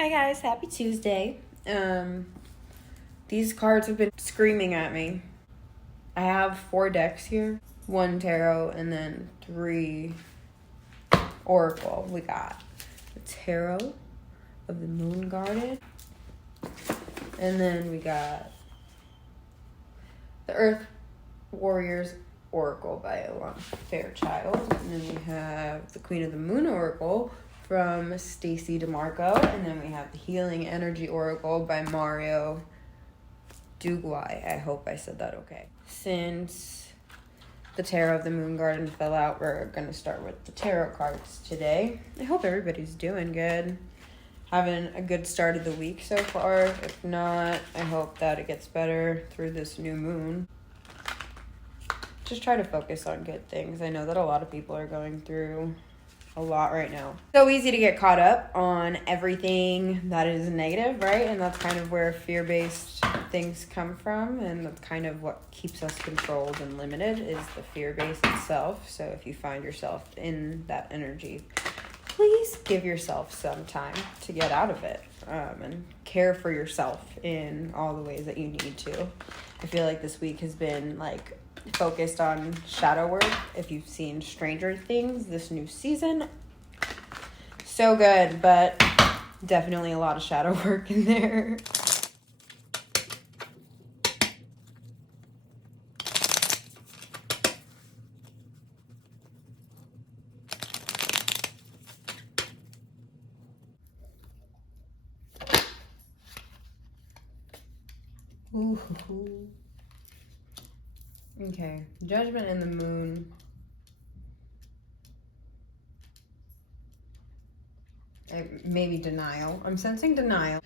Hi guys, happy Tuesday. These cards have been screaming at me. I have 4 decks here, 1 tarot and then 3 oracle. We got the tarot of the moon guarded, and then we got the earth warriors oracle by a Fairchild, and then we have the queen of the moon oracle from Stacy DeMarco, and then we have the Healing Energy Oracle by Mario Duguay. I hope I said that okay. Since the Tarot of the Moon Garden fell out, we're going to start with the tarot cards today. I hope everybody's doing good. Having a good start of the week so far. If not, I hope that it gets better through this new moon. Just try to focus on good things. I know that a lot of people are going through a lot right now. So easy to get caught up on everything that is negative, right? And that's kind of where fear-based things come from, and that's kind of what keeps us controlled and limited is the fear-based itself. So if you find yourself in that energy, please give yourself some time to get out of it, and care for yourself in all the ways that you need to. I feel like this week has been like focused on shadow work. If you've seen Stranger Things, this new season, so good, but definitely a lot of shadow work in there. Ooh. Okay, Judgment and the Moon. Maybe denial. I'm sensing denial.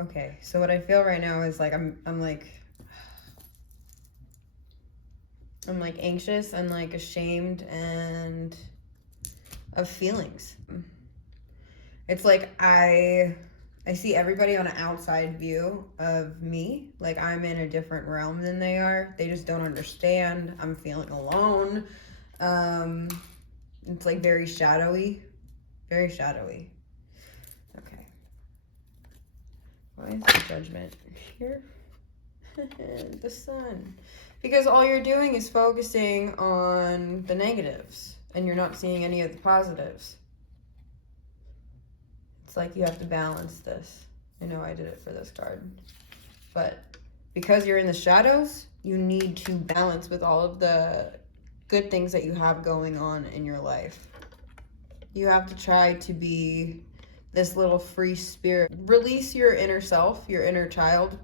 Okay, so what I feel right now is like I'm anxious and like ashamed and of feelings. It's like I see everybody on an outside view of me. Like I'm in a different realm than they are. They just don't understand. I'm feeling alone. It's like very shadowy. Very shadowy. Okay. Why is the Judgment here? The Sun. Because all you're doing is focusing on the negatives and you're not seeing any of the positives. It's like you have to balance this. I know I did it for this card. But because you're in the shadows, you need to balance with all of the good things that you have going on in your life. You have to try to be this little free spirit. Release your inner self, your inner child,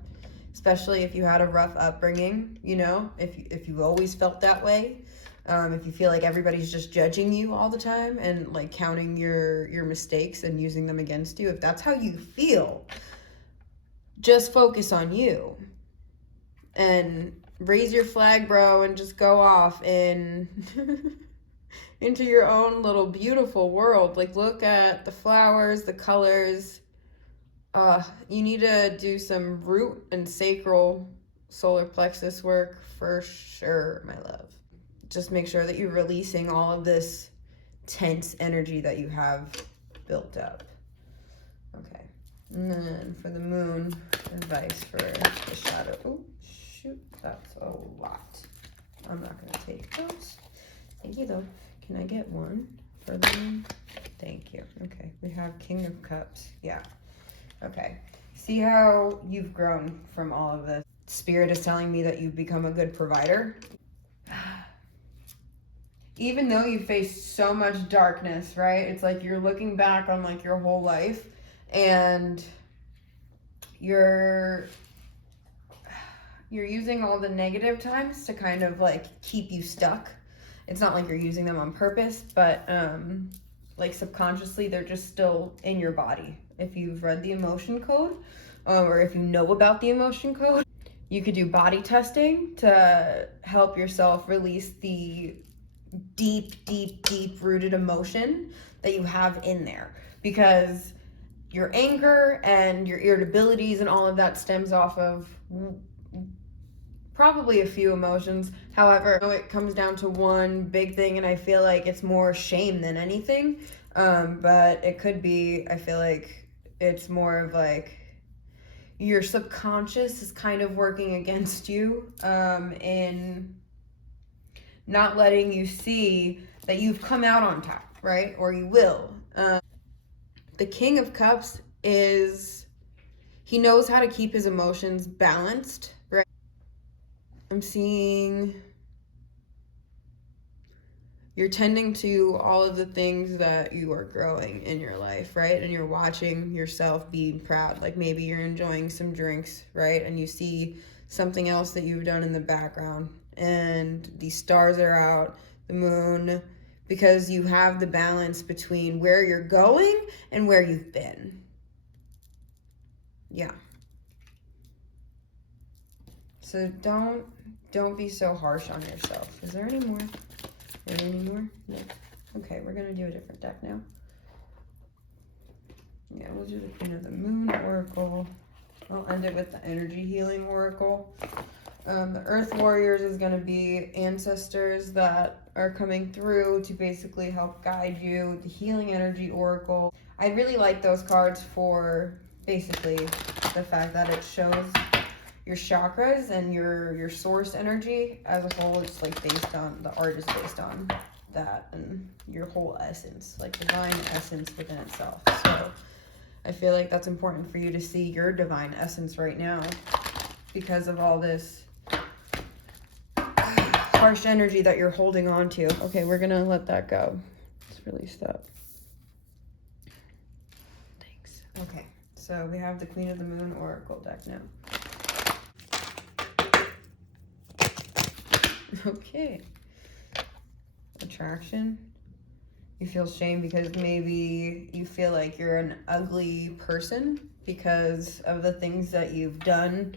especially if you had a rough upbringing, you know, if you always felt that way. If you feel like everybody's just judging you all the time and like counting your mistakes and using them against you, if that's how you feel, just focus on you and raise your flag, bro, and just go off in into your own little beautiful world. Like look at the flowers, the colors. You need to do some root and sacral solar plexus work for sure, my love. Just make sure that you're releasing all of this tense energy that you have built up. Okay. And then for the moon, advice for the shadow. Oh, shoot. That's a lot. I'm not going to take those. Thank you, though. Can I get one for the moon? Thank you. Okay. We have King of Cups. Yeah. Okay. See how you've grown from all of this. Spirit is telling me that you've become a good provider. Even though you face so much darkness, right? It's like you're looking back on like your whole life and you're using all the negative times to kind of like keep you stuck. It's not like you're using them on purpose, but like subconsciously they're just still in your body. If you've read the emotion code, or if you know about the emotion code, you could do body testing to help yourself release the deep rooted emotion that you have in there, because your anger and your irritabilities and all of that stems off of probably a few emotions. However, it comes down to one big thing, and I feel like it's more shame than anything. But it could be, I feel like it's more of like your subconscious is kind of working against you in not letting you see that you've come out on top, right? Or you will. The King of Cups is, he knows how to keep his emotions balanced, right? I'm seeing you're tending to all of the things that you are growing in your life, right? And you're watching yourself being proud. Like maybe you're enjoying some drinks, right? And you see something else that you've done in the background, and the stars are out, the moon, because you have the balance between where you're going and where you've been. Yeah. So don't be so harsh on yourself. Is there any more? Any more? No. Okay, we're gonna do a different deck now. Yeah, we'll do the Queen of the Moon Oracle. I'll end it with the Energy Healing Oracle. The Earth Warriors is gonna be ancestors that are coming through to basically help guide you. The Healing Energy Oracle. I really like those cards for basically the fact that it shows your chakras and your source energy as a whole. It's like based on, the art is based on that and your whole essence, like divine essence within itself. So I feel like that's important for you to see your divine essence right now because of all this harsh energy that you're holding on to. Okay, we're gonna let that go. Let's release that. Thanks. Okay, so we have the Queen of the Moon Oracle deck now. Okay. Attraction. You feel shame because maybe you feel like you're an ugly person because of the things that you've done.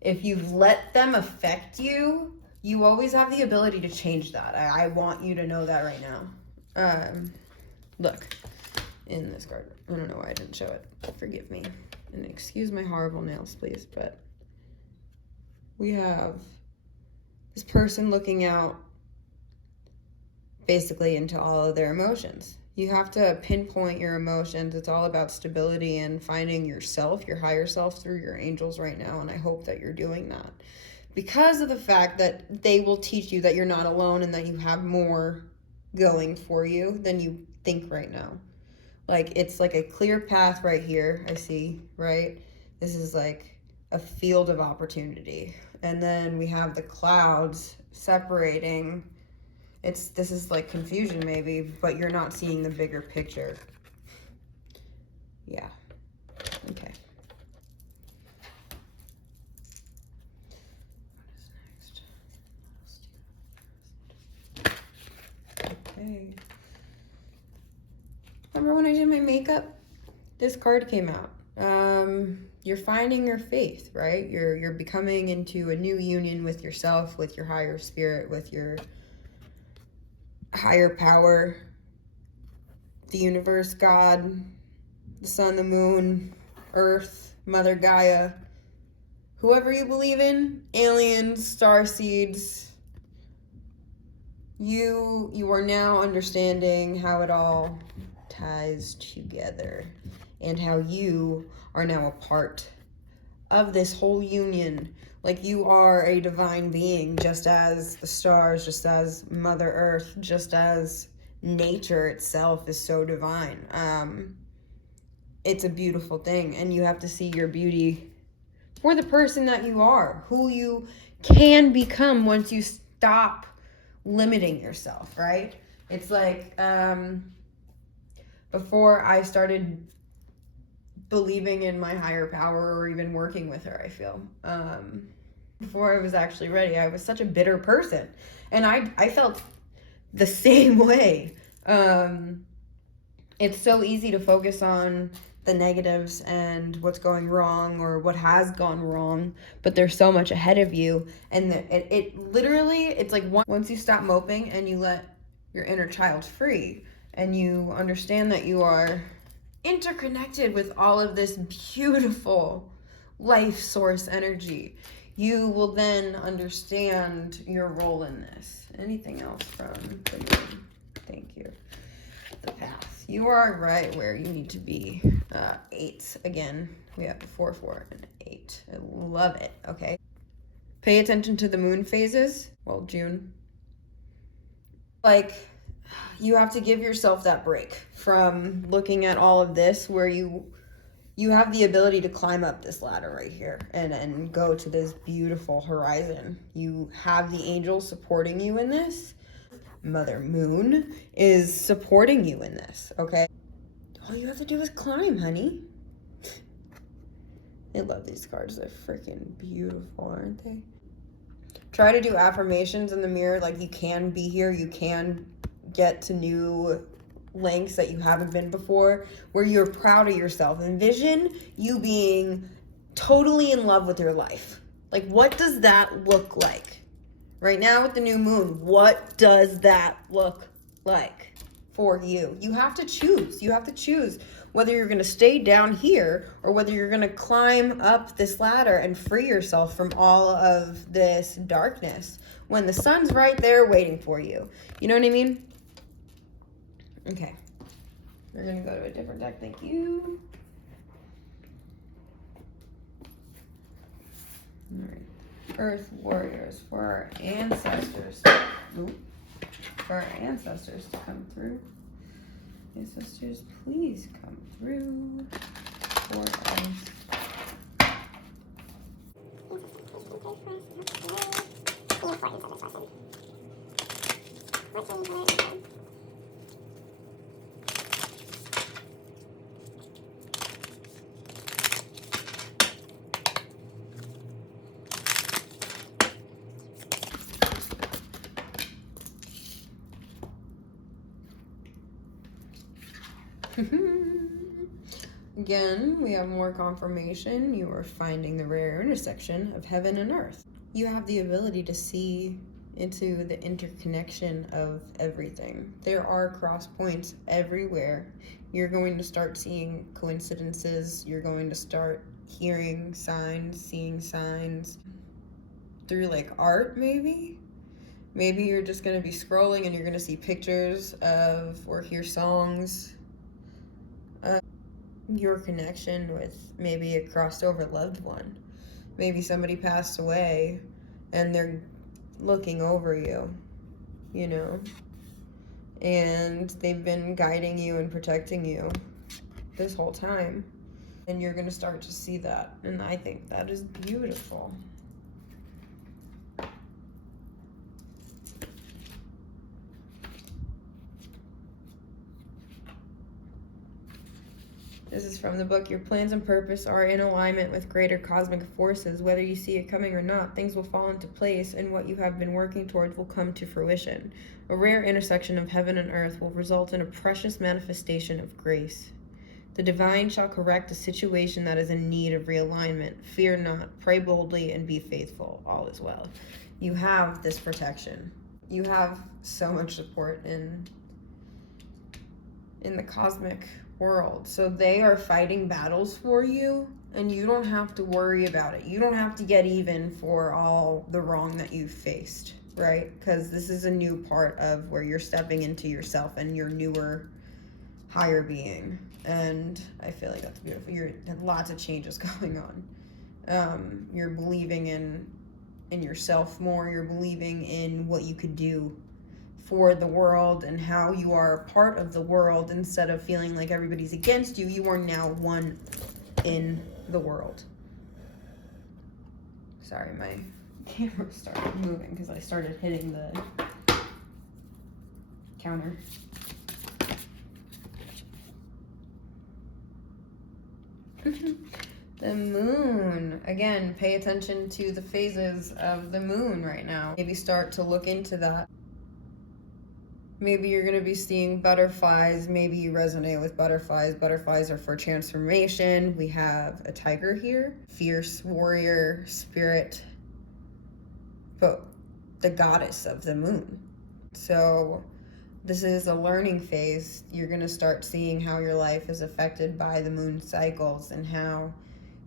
If you've let them affect you, you always have the ability to change that. I want you to know that right now. Look, in this card. I don't know why I didn't show it. Forgive me. And excuse my horrible nails, please. But we have this person looking out basically into all of their emotions. You have to pinpoint your emotions. It's all about stability and finding yourself, your higher self, through your angels right now. And I hope that you're doing that because of the fact that they will teach you that you're not alone and that you have more going for you than you think right now. Like, it's like a clear path right here, I see, right? This is like a field of opportunity. And then we have the clouds separating. This is like confusion maybe, but you're not seeing the bigger picture. Yeah. Okay. What is next? Okay. Remember when I did my makeup? This card came out. You're finding your faith, right? You're becoming into a new union with yourself, with your higher spirit, with your higher power, the universe, God, the sun, the moon, Earth, Mother Gaia, whoever you believe in, aliens, star seeds. You are now understanding how it all ties together and how you are now a part of this whole union. Like, you are a divine being, just as the stars, just as Mother Earth, just as nature itself is so divine. It's a beautiful thing, and you have to see your beauty for the person that you are, who you can become once you stop limiting yourself, right? It's like, before I started believing in my higher power or even working with her, I feel, before I was actually ready, I was such a bitter person, and I felt the same way. It's so easy to focus on the negatives and what's going wrong or what has gone wrong, but there's so much ahead of you, and it literally, it's like once you stop moping and you let your inner child free and you understand that you are interconnected with all of this beautiful life source energy, You will then understand your role in this. Anything else from the moon? Thank you. The path. You are right where you need to be. 8. Again, we have 4, 4, and 8. I love it. Okay. Pay attention to the moon phases. Well, June. Like, you have to give yourself that break from looking at all of this where you have the ability to climb up this ladder right here and go to this beautiful horizon. You have the angels supporting you in this. Mother Moon is supporting you in this, okay? All you have to do is climb, honey. I love these cards. They're freaking beautiful, aren't they? Try to do affirmations in the mirror. Like, you can be here. You can get to new lengths that you haven't been before, where you're proud of yourself. Envision you being totally in love with your life. Like, what does that look like? Right now with the new moon, what does that look like for you? You have to choose. You have to choose whether you're going to stay down here or whether you're going to climb up this ladder and free yourself from all of this darkness when the sun's right there waiting for you. You know what I mean? Okay. We're going to go to a different deck. Thank you. All right. Earth warriors for our ancestors. Ooh. For our ancestors to come through. Ancestors, please come through for us. Again, we have more confirmation. You are finding the rare intersection of heaven and earth. You have the ability to see into the interconnection of everything. There are cross points everywhere. You're going to start seeing coincidences. You're going to start hearing signs, seeing signs through like art, maybe. Maybe you're just going to be scrolling and you're going to see pictures of or hear songs. Your connection with maybe a crossed over loved one. Maybe somebody passed away and they're looking over you, you know, and they've been guiding you and protecting you this whole time. And you're going to start to see that. And I think that is beautiful. This is from the book, Your Plans and Purpose are in alignment with greater cosmic forces. Whether you see it coming or not, things will fall into place and what you have been working towards will come to fruition. A rare intersection of heaven and earth will result in a precious manifestation of grace. The divine shall correct a situation that is in need of realignment. Fear not, pray boldly, and be faithful. All is well. You have this protection. You have so much support in the cosmic world. So they are fighting battles for you and you don't have to worry about it. You don't have to get even for all the wrong that you've faced, right? Because this is a new part of where you're stepping into yourself and your newer, higher being. And I feel like that's beautiful. You have lots of changes going on. You're believing in yourself more. You're believing in what you could do for the world and how you are a part of the world. Instead of feeling like everybody's against you, you are now one in the world. Sorry, my camera started moving because I started hitting the counter. The moon. Again, pay attention to the phases of the moon right now. Maybe start to look into that. Maybe you're going to be seeing butterflies. Maybe you resonate with butterflies. Butterflies are for transformation. We have a tiger here. Fierce warrior spirit. But the goddess of the moon. So this is a learning phase. You're going to start seeing how your life is affected by the moon cycles and how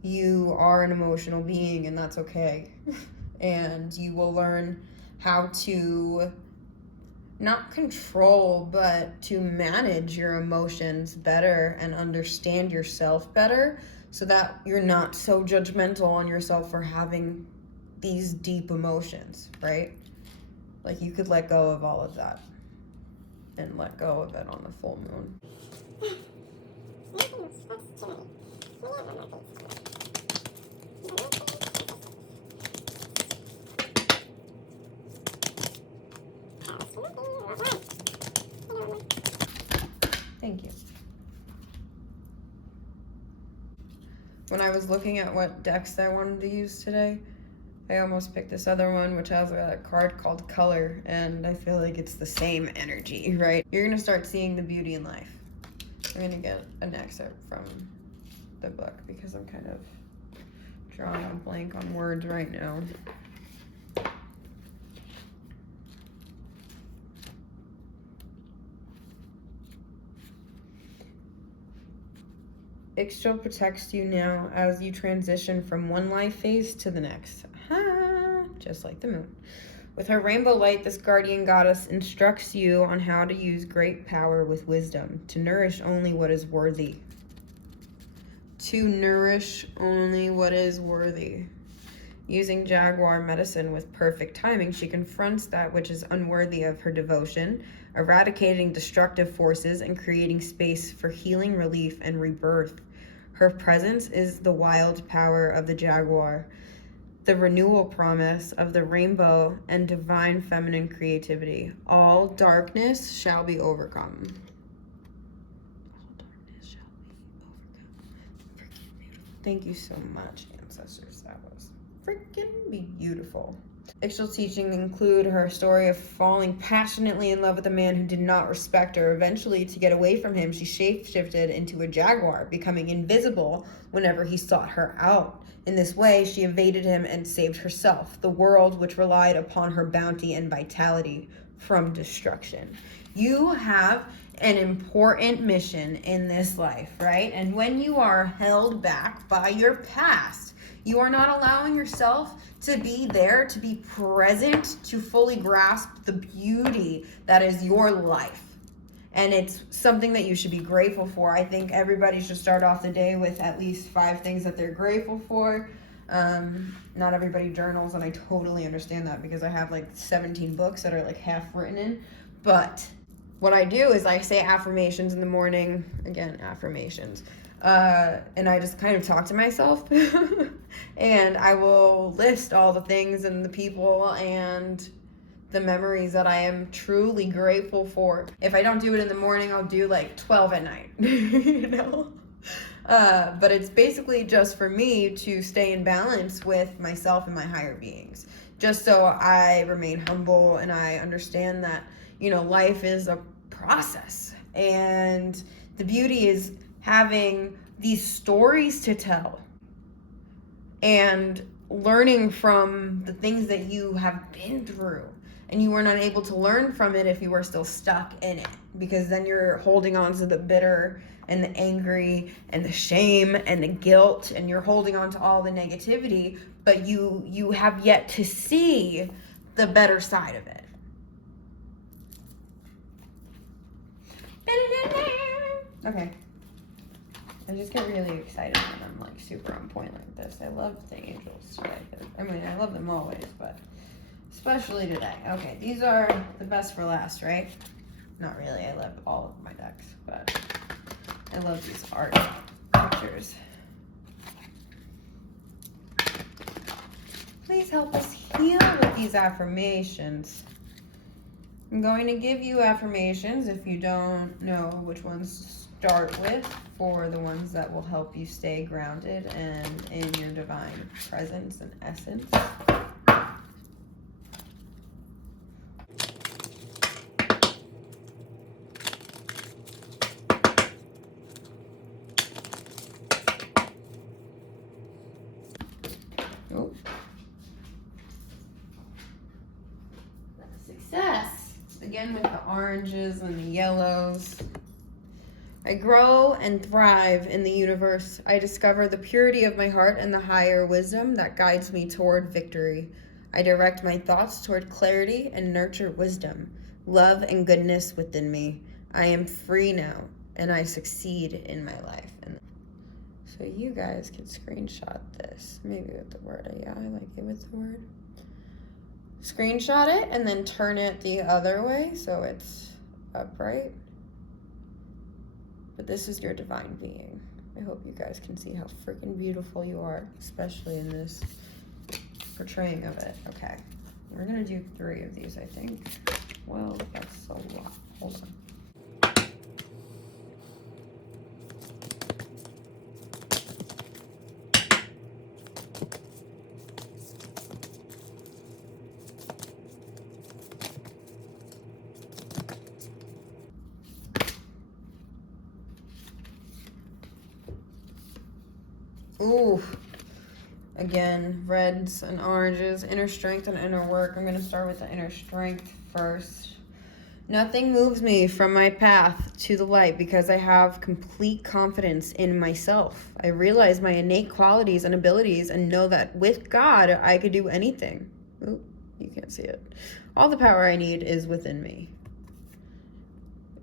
You are an emotional being, and that's okay. And you will learn how to not control, but to manage your emotions better and understand yourself better, so that you're not so judgmental on yourself for having these deep emotions, right? Like, you could let go of all of that and let go of it on the full moon. Thank you. When I was looking at what decks I wanted to use today, I almost picked this other one, which has a card called Color, and I feel like it's the same energy, right? You're gonna start seeing the beauty in life. I'm gonna get an excerpt from the book because I'm kind of drawing a blank on words right now. Ixchel protects you now as you transition from one life phase to the next. Just like the moon. With her rainbow light, this guardian goddess instructs you on how to use great power with wisdom to nourish only what is worthy. To nourish only what is worthy. Using jaguar medicine with perfect timing, she confronts that which is unworthy of her devotion, eradicating destructive forces and creating space for healing, relief, and rebirth. Her presence is the wild power of the jaguar, the renewal promise of the rainbow, and divine feminine creativity. All darkness shall be overcome. All darkness shall be overcome. Freaking beautiful. Thank you so much, ancestors. That was freaking beautiful. Ixchel's teachings include her story of falling passionately in love with a man who did not respect her. Eventually, to get away from him, she shapeshifted into a jaguar, becoming invisible whenever he sought her out. In this way, she evaded him and saved herself, the world which relied upon her bounty and vitality, from destruction. You have an important mission in this life, right? And when you are held back by your past, you are not allowing yourself to be there, to be present, to fully grasp the beauty that is your life. And it's something that you should be grateful for. I think everybody should start off the day with at least 5 things that they're grateful for. Not everybody journals, and I totally understand that because I have like 17 books that are like half written in. But what I do is I say affirmations in the morning. Again, affirmations. And I just kind of talk to myself. And I will list all the things and the people and the memories that I am truly grateful for. If I don't do it in the morning, I'll do like 12 at night, you know? But it's basically just for me to stay in balance with myself and my higher beings, just so I remain humble and I understand that, you know, life is a process, and the beauty is having these stories to tell and learning from the things that you have been through. And you were not able to learn from it if you were still stuck in it, because then you're holding on to the bitter and the angry and the shame and the guilt, and you're holding on to all the negativity, but you have yet to see the better side of it. Okay. I just get really excited when I'm like super on point like this. I love the angels today. I mean, I love them always, but especially today. Okay, these are the best for last, right? Not really. I love all of my decks, but I love these art pictures. Please help us heal with these affirmations. I'm going to give you affirmations if you don't know which ones to start with, for the ones that will help you stay grounded and in your divine presence and essence. Oh. Success. Again with the oranges and the yellows. I grow and thrive in the universe. I discover the purity of my heart and the higher wisdom that guides me toward victory. I direct my thoughts toward clarity and nurture wisdom, love, and goodness within me. I am free now, and I succeed in my life. And so you guys can screenshot this, maybe with the word. Yeah, I like it with the word. Screenshot it and then turn it the other way so it's upright. But this is your divine being. I hope you guys can see how freaking beautiful you are, especially in this portraying of it. Okay, we're gonna do 3 of these, I think. Well, that's a lot. Hold on. Ooh. Again, reds and oranges, inner strength and inner work. I'm going to start with the inner strength first. Nothing moves me from my path to the light because I have complete confidence in myself. I realize my innate qualities and abilities and know that with God, I could do anything. Ooh, you can't see it. All the power I need is within me.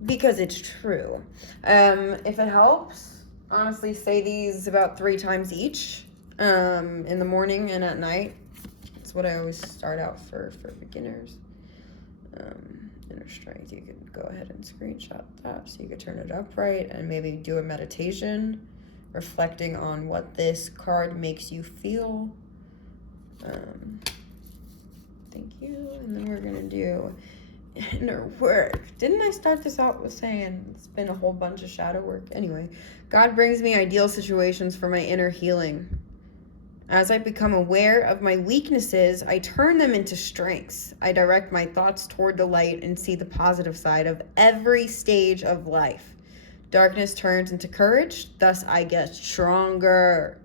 Because it's true. If it helps, honestly, say these about 3 times each. In the morning and at night. That's what I always start out for beginners. Inner strength, you can go ahead and screenshot that so you could turn it upright and maybe do a meditation reflecting on what this card makes you feel. Thank you. And then we're gonna do inner work. Didn't I start this out with saying it's been a whole bunch of shadow work? Anyway, God brings me ideal situations for my inner healing. As I become aware of my weaknesses, I turn them into strengths. I direct my thoughts toward the light and see the positive side of every stage of life. Darkness turns into courage, thus I get stronger.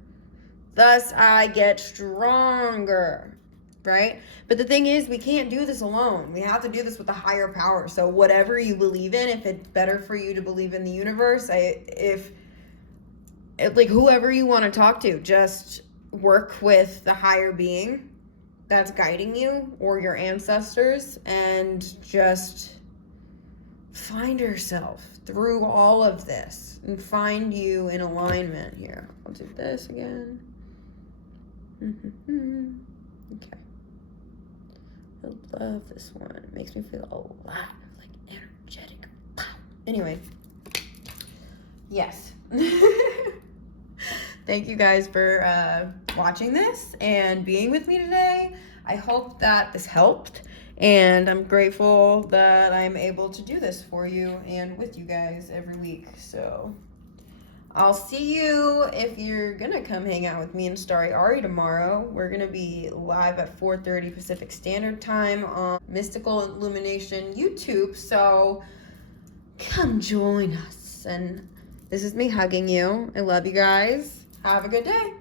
Right? But the thing is, we can't do this alone. We have to do this with a higher power. So whatever you believe in, if it's better for you to believe in the universe, whoever you want to talk to, just work with the higher being that's guiding you or your ancestors and just find yourself through all of this and find you in alignment here. I'll do this again. Okay. I love this one. It makes me feel a lot like energetic. Anyway. Yes. Thank you guys for watching this and being with me today. I hope that this helped, and I'm grateful that I'm able to do this for you and with you guys every week. So I'll see you if you're gonna come hang out with me in StariAri tomorrow. We're gonna be live at 4:30 Pacific Standard Time on Mystical Illumination YouTube. So come join us. And this is me hugging you. I love you guys. Have a good day.